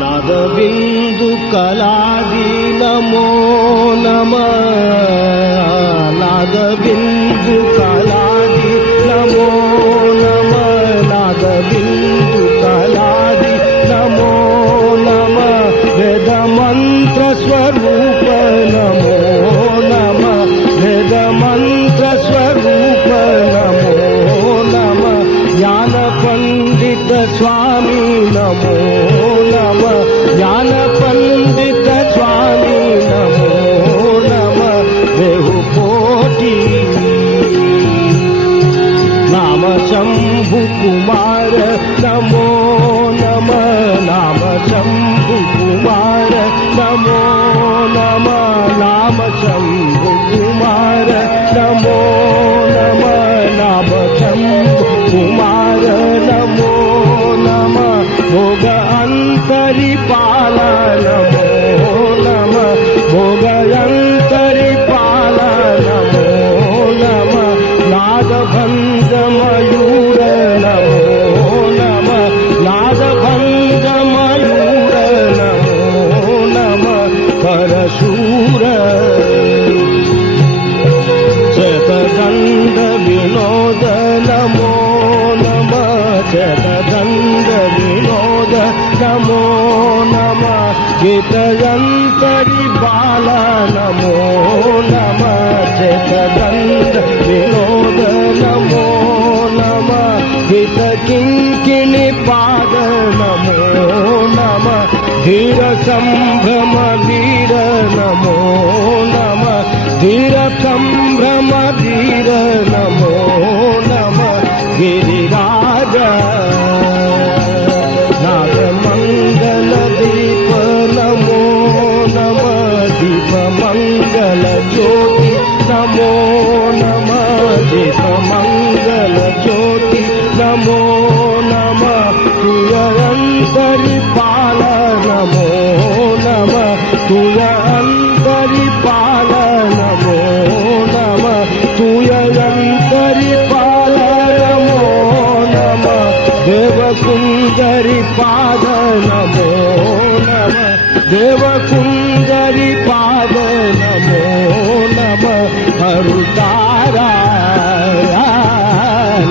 नादबिंदु कलादि नमो नमः नादबिंदु कलादि नमो नमः नादबिंदु कलादि नमो नमः वेद मंत्र स्वरूप नमो नमः वेद मंत्र स्वरूप नमो नमः ज्ञान पंडित स्वामी नमो नमः ज्ञान पंडित स्वामी नमो नमः देहु कोटि नाम शंभु कुमार नमो नमः नाम शंभु कुमार नमो नमः नाम शंभु कुमार नमो नमः नाम शंभु कुमार नमो नमः भोग अंतरिपाल नमो नमः भोग अंतरिपाल नमो नमः नादभंग मयूर नमो नमः नादभंग मयूर नमो नमः परशूर शतदंड विनोद नमो नमः शतदंड विनोद नमो नमः गीतयंतरि बाल नमो नमः शतदंड विनोद नमो नमः गीत किंकिणी पाद नमो नमः धीर संभ्रम वीर नमो नमः धीर संभ्रम वीर नमो नमः गिरिराज नाग मंगल दीप नमो नमः दीप मंगल ज्योति नमो नमः दीप मंगल ज्योति नमो नमः तुय अंतरिपाल नमो नमः तुय अंतरिपाल नमो नमः तुय अंतरिपाल नमो नमः देवकुंजरि पाद नमो नमः देवकुंजरि पाद नमो नमः हरुतारा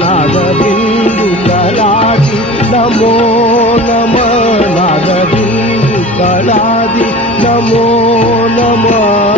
नादबिंदु कलादि नमो नमः नादबिंदु कलादि नमो नमः।